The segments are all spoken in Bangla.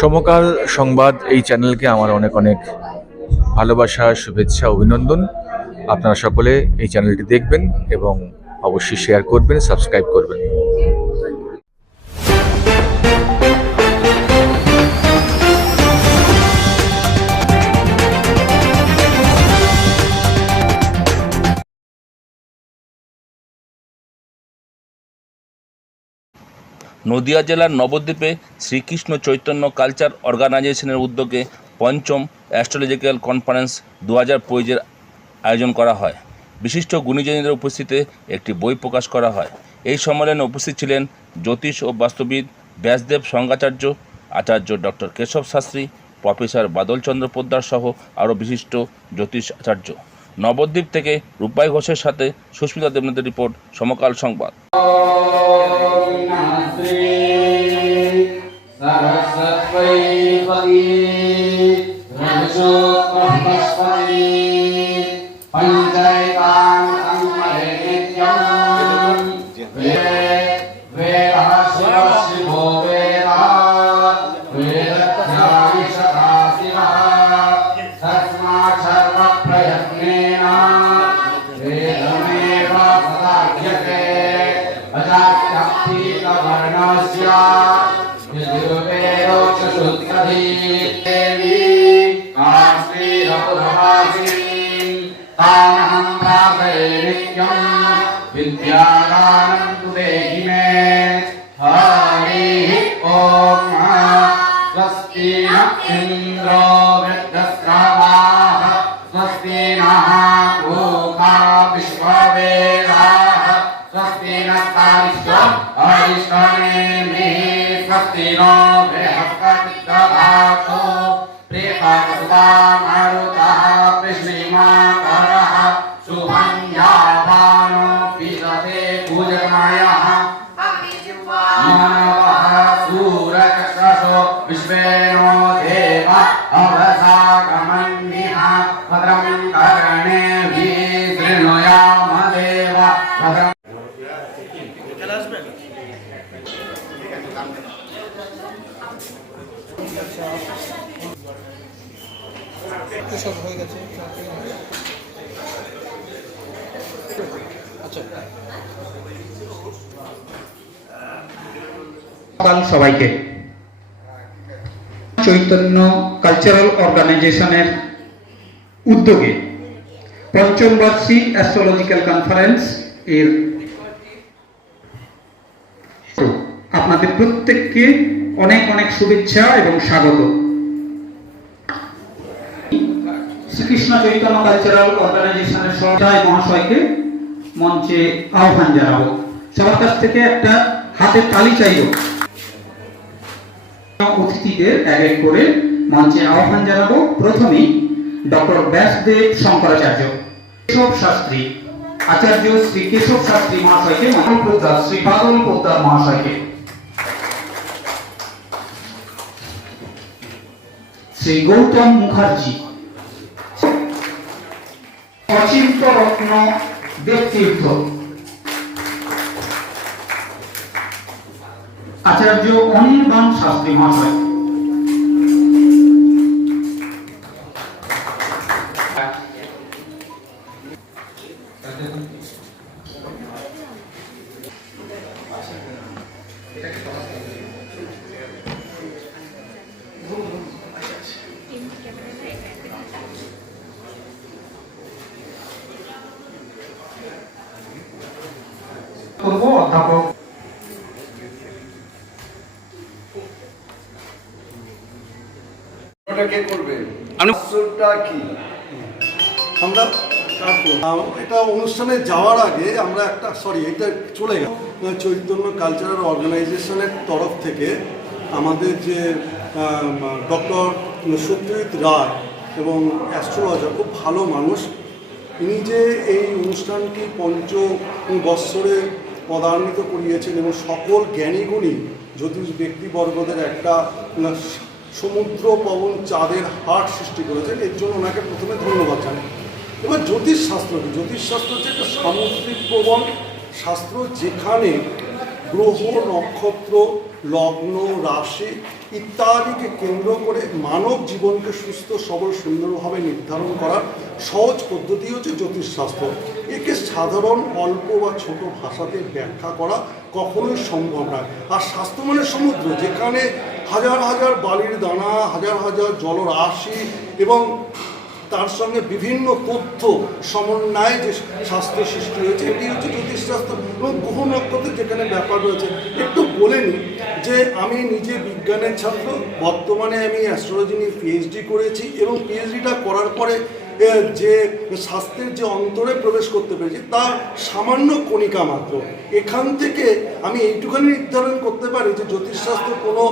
সমকাল সংবাদ এই চ্যানেলকে আমার অনেক অনেক ভালোবাসা, শুভেচ্ছা, অভিনন্দন। আপনারা সকলে এই চ্যানেলটি দেখবেন এবং অবশ্যই শেয়ার করবেন সাবস্ক্রাইব করবেন। নদিয়া জেলার নবদ্বীপে শ্রীকৃষ্ণ চৈতন্য কালচার অর্গানাইজেশনের উদ্যোগে পঞ্চম অ্যাস্ট্রোলজিক্যাল কনফারেন্স দু হাজার পঁচিশের আয়োজন করা হয়। বিশিষ্ট গুণীজনীদের উপস্থিতিতে একটি বই প্রকাশ করা হয়। এই সম্মেলনে উপস্থিত ছিলেন জ্যোতিষ ও বাস্তুবিদ ব্যাসদেব সংগাচার্য আচার্য ডক্টর কেশব শাস্ত্রী, প্রফেসর বাদলচন্দ্র পোদ্দার সহ আরও বিশিষ্ট জ্যোতিষ আচার্য। নবদ্বীপ থেকে রূপাই ঘোষের সাথে সুস্মিতা দেবনাথের রিপোর্ট, সমকাল সংবাদ। तामहं प्रापये नित्यम् विद्यादानं तु देहि मे हरिः ॐ स्वस्ति न इन्द्रो वृद्धस्रवाः स्वस्ति नः भूखा विश्ववेदाः स्वस्ति न तारिष्टो अरिष्टनेमि स्वस्ति नो बृहस्पतिर्दधातु प्रेपसुता সব হয়ে গেছে আচ্ছা। সবাইকে। চৈতন্য কালচারাল অর্গানাইজেশনের উদ্যোগে পঞ্চম অ্যাস্ট্রোলজিক্যাল কনফারেন্স এর আপনাদের প্রত্যেককে অনেক অনেক শুভেচ্ছা এবং স্বাগত। শ্রীকৃষ্ণ চৈতন্য কালচারাল অর্গানাইজেশনের মহাশয়কে মঞ্চে আহ্বান জানাব। সবার কাছ থেকে একটা তালি চাইব। অতিথিদের এক এক করে মঞ্চে আহ্বান জানাব। ডক্টর ব্যাসদেব শঙ্করাচার্য, কেশব শাস্ত্রী, আচার্য শ্রী কেশব শাস্ত্রী মহাশয়কে মঙ্গল পোদ্দার শ্রী বাদল পোদ্দার মহাশয়কে, শ্রী গৌতম মুখার্জি রত্ন দেবতীর্থ আচার্য অনির্বাণ শাস্ত্রী মহাশয়। করব অধ্যাপক। কে করবে? কি? আমরা এটা অনুষ্ঠানে যাওয়ার আগে আমরা একটা সরি এটা চলে গেল। চৈতন্য কালচারাল অর্গানাইজেশনের তরফ থেকে আমাদের যে ডক্টর সত্যজিৎ রায় এবং অ্যাস্ট্রোলজার খুব ভালো মানুষ ইনি যে এই অনুষ্ঠানটি পঞ্চ বৎসরে পদান্বিত করিয়েছেন এবং সকল জ্ঞানীগুণী জ্যোতিষ ব্যক্তিবর্গদের একটা সমুদ্র পবন চাঁদের হাট সৃষ্টি করেছেন। এর জন্য ওনাকে প্রথমে ধন্যবাদ জানাই। এবার জ্যোতিষ শাস্ত্র কি? জ্যোতিষ শাস্ত্র হচ্ছে একটা সামুদ্রিক প্রবণ শাস্ত্র যেখানে গ্রহ, নক্ষত্র লগ্ন, রাশি ইত্যাদিকে কেন্দ্র করে মানব জীবনকে সুস্থ, সবল, সুন্দরভাবে নির্ধারণ করার সহজ পদ্ধতি হচ্ছে জ্যোতিষশাস্ত্র একে সাধারণ, অল্প বা ছোট ভাষাতে ব্যাখ্যা করা কখনোই সম্ভব নয়। আর স্বাস্থ্য মানে সমুদ্র, যেখানে হাজার হাজার বালির দানা, হাজার হাজার জলরাশি এবং তার সঙ্গে বিভিন্ন তথ্য সমন্বয়ে যে স্বাস্থ্য সৃষ্টি হয়েছে, এটি হচ্ছে জ্যোতিষশাস্ত্র এবং গ্রহ নক্ষত্রের যেখানে ব্যাপার রয়েছে। একটু বলে নিই যে আমি নিজে বিজ্ঞানের ছাত্র, বর্তমানে আমি অ্যাস্ট্রোলজি নিয়ে পিএইচডি করেছি এবং পিএইচডিটা করার পরে যে স্বাস্থ্যের যে অন্তরে প্রবেশ করতে পেরেছি, তা সামান্য কণিকা মাত্র। এখান থেকে আমি এইটুখানি নির্ধারণ করতে পারি যে জ্যোতিষশাস্ত্র কোনো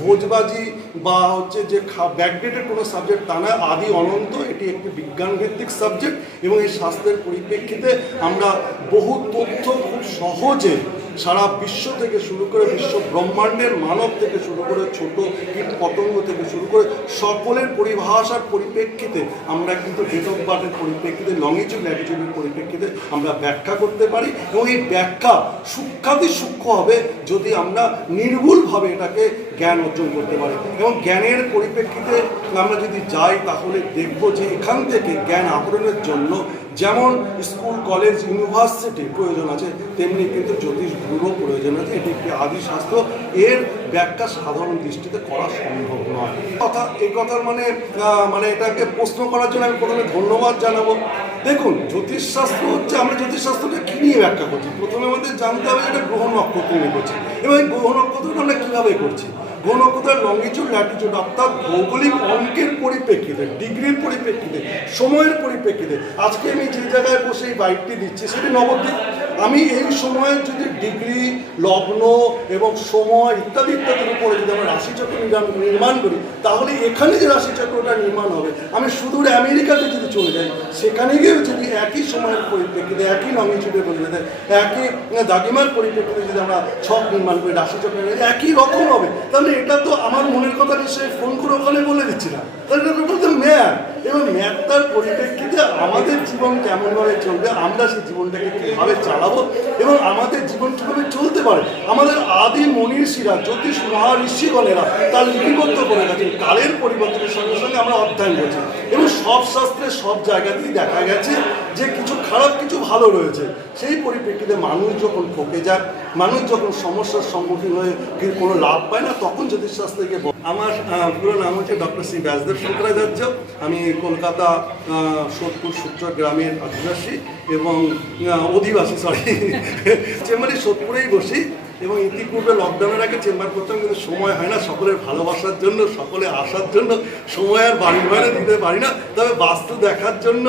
ভোজবাজি বা হচ্ছে যে খা ব্যাকডেটের কোনো সাবজেক্ট তা নয়, আদি অনন্ত, এটি একটি বিজ্ঞানভিত্তিক সাবজেক্ট এবং এই স্বাস্থ্যের পরিপ্রেক্ষিতে আমরা বহু তথ্য খুব সহজে সারা বিশ্ব থেকে শুরু করে বিশ্ব ব্রহ্মাণ্ডের মানব থেকে শুরু করে ছোট কীট পতঙ্গ থেকে শুরু করে সকলের পরিভাষার পরিপ্রেক্ষিতে আমরা কিন্তু ডেট অফ বার্থের পরিপ্রেক্ষিতে লংিচুড ল্যাটিচুডের পরিপ্রেক্ষিতে আমরা ব্যাখ্যা করতে পারি এবং এই ব্যাখ্যা সূক্ষাতি সূক্ষ্ম হবে যদি আমরা নির্ভুলভাবে এটাকে জ্ঞান অর্জন করতে পারি। এবং জ্ঞানের পরিপ্রেক্ষিতে আমরা যদি যাই, তাহলে দেখব যে এখান থেকে জ্ঞান আহরণের জন্য যেমন স্কুল, কলেজ, ইউনিভার্সিটি প্রয়োজন আছে, তেমনি কিন্তু জ্যোতিষ গুরুরও প্রয়োজন আছে। এটি একটি আদি শাস্ত্র। এর ব্যাখ্যা সাধারণ দৃষ্টিতে করা সম্ভব নয়। কথা, এই কথার মানে মানে এটাকে প্রশ্ন করার জন্য আমি প্রথমে ধন্যবাদ জানাব। দেখুন, জ্যোতিষশাস্ত্র হচ্ছে, আমরা জ্যোতিষশাস্ত্রটা কী নিয়ে ব্যাখ্যা করছি? প্রথমে আমাদের জানতে হবে এটা গ্রহ নক্ষত্র নিয়ে করছি। এবং এই গ্রহ নক্ষত্রটা আমরা কীভাবে করছি? গ্রহ লঙ্গিচুর ল্যাটিচুড অর্থাৎ ভৌগোলিক অঙ্কের পরিপ্রেক্ষিতে, ডিগ্রির পরিপ্রেক্ষিতে, সময়ের পরিপ্রেক্ষিতে, আজকে আমি যে জায়গায় বসে এই বাইকটি দিচ্ছি সেটি নবদ্বীপ আমি এই সময়ের যদি ডিগ্রি, লগ্ন এবং সময় ইত্যাদি ইত্যাদির উপরে যদি আমরা রাশিচক্র নির্মাণ- করি, তাহলে এখানে যে রাশিচক্রটা নির্মাণ হবে, আমি সুদূর আমেরিকাতে যদি চলে যাই, সেখানে গিয়েও যদি একই সময়ের পরিপ্রেক্ষিতে, একই লঙ্গিচুডের পরিপ্রেক্ষিতে একই দাগিমার পরিপ্রেক্ষিতে যদি আমরা ছক নির্মাণ করি, রাশিচক্র একই রকম হবে। তাহলে এটা তো আমার মনের কথা নিশ্চয়ই ফোন করে ওখানে বলে দিচ্ছি না। তাহলে এটা তো- ম্যাথটার পরিপ্রেক্ষিতে আমাদের জীবন কেমনভাবে চলবে, আমরা সেই জীবনটাকে কীভাবে চালাবো এবং আমাদের জীবন কীভাবে চলতে পারে, আমাদের আদি মনীষীরা, জ্যোতিষ মহাঋষিগণেরা তার লিপিবদ্ধ করে গেছেন কালের পরিবর্তনের সঙ্গে সঙ্গে আমরা অধ্যয়ন করছি। এবং সব শাস্ত্রে সব জায়গাতেই দেখা গেছে যে কিছু খারাপ, কিছু ভালো রয়েছে। সেই পরিপ্রেক্ষিতে মানুষ যখন ঠকে যায়, মানুষ যখন সমস্যার সম্মুখীন হয়ে কোনো লাভ পায় না, তখন জ্যোতিষশাস্ত্রকে আমার পুরো নাম হচ্ছে ডক্টর শ্রী ব্যাসদেব শঙ্করাচার্য। আমি কলকাতা সোদপুর সূত্র গ্রামের আদিবাসী এবং অধিবাসী সরি চেম্বারে সোদপুরেই বসি এবং ইতিপূর্বে লকডাউনের আগে চেম্বার করতাম কিন্তু সময় হয় না সকলের ভালোবাসার জন্য সকলে আসার জন্য। সময় আর বাড়ি বাইরে দিতে পারি না তবে বাস্তু দেখার জন্য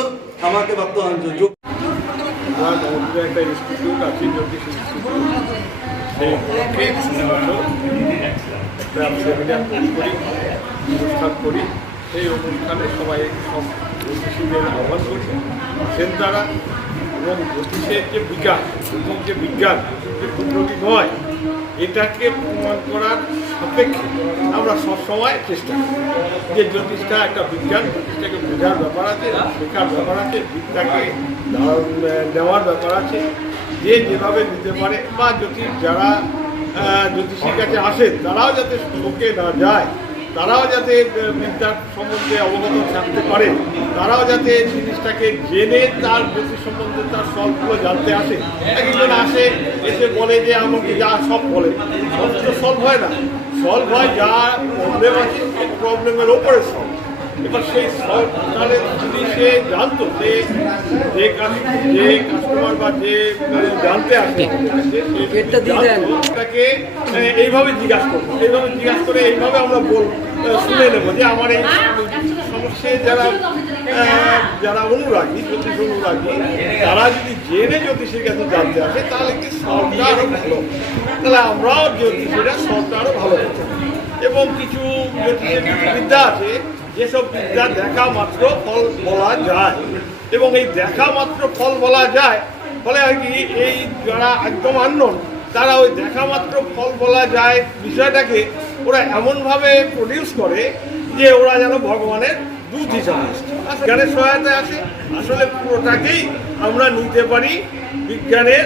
আমাকে বর্তমান যোগ একটা ইনস্টিটিউট আছে সেই উপলক্ষে সেমিনার করি, অনুষ্ঠান করি। সেই অনুষ্ঠানে সবাই সব জ্যোতিষীদের আহ্বান করি সেন দ্বারা এবং জ্যোতিষের যে বিকাশ এবং যে বিজ্ঞান, যে কুণ্ডলী নয়, এটাকে প্রমাণ করার সাপেক্ষে আমরা সবসময় চেষ্টা করি। যে জ্যোতিষটা একটা বিজ্ঞান, জ্যোতিষটাকে বোঝার ব্যাপার আছে, শেখার ব্যাপার আছে, বিদ্যাকে নেওয়ার ব্যাপার আছে। যে যেভাবে নিতে পারে বা জ্যোতিষ যারা জ্যোতিষীর কাছে আসেন তারাও যাতে ঠকে না যায়, তারাও যাতে বিদ্যার সম্বন্ধে অবগত থাকতে পারে, তারাও যাতে জিনিসটাকে জেনে তার জ্যোতিষ সম্বন্ধে তার সবগুলো জানতে আসে। এক একজন আসে, এসে বলে যে, আমাকে যা সব বলে। সব তো সলভ হয় না। সলভ হয় যা প্রবলেম আছে, সেই প্রবলেমের ওপরে সলভ এবার সেই তাহলে যদি সে জানতো যে যে যে কাস্টমার বা যে মানে জানতে পেটটা তাকে এইভাবে জিজ্ঞাসা করব। এইভাবে জিজ্ঞাসা করে এইভাবে আমরা বল শুনে নেব যে আমার এই সমস্যায় যারা যারা অনুরাগী জ্যোতিষ অনুরাগী তারা যদি জেনে জ্যোতিষের কাছে জানতে আসে তাহলে কি সবটা আরও ভালো? তাহলে আমরাও জ্যোতিষীরা সবটা আরও ভালো। এবং কিছু জ্যোতিষের বিদ্যা আছে যেসব বিদ্যা দেখা মাত্র ফল বলা যায়। এবং এই দেখা মাত্র ফল বলা যায়, ফলে এই যারা একদম আননোন, তারা ওই দেখা মাত্র ফল বলা যায় বিষয়টাকে ওরা এমনভাবে প্রডিউস করে যে ওরা যেন ভগবানের দুধ হিসাবে। আর জ্ঞানের সহায়তায় আছে আসলে পুরোটাকেই আমরা নিতে পারি বিজ্ঞানের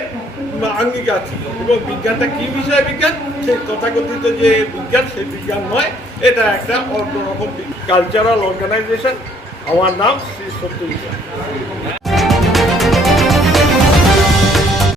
আঙ্গিকার এবং বিজ্ঞানটা কি বিষয় বিজ্ঞান? সেই তথাকথিত যে বিজ্ঞান, সেই বিজ্ঞান নয় এটা একটা অন্যরকম কালচারাল অর্গানাইজেশন আমার নাম শ্রী সত্যজিৎ।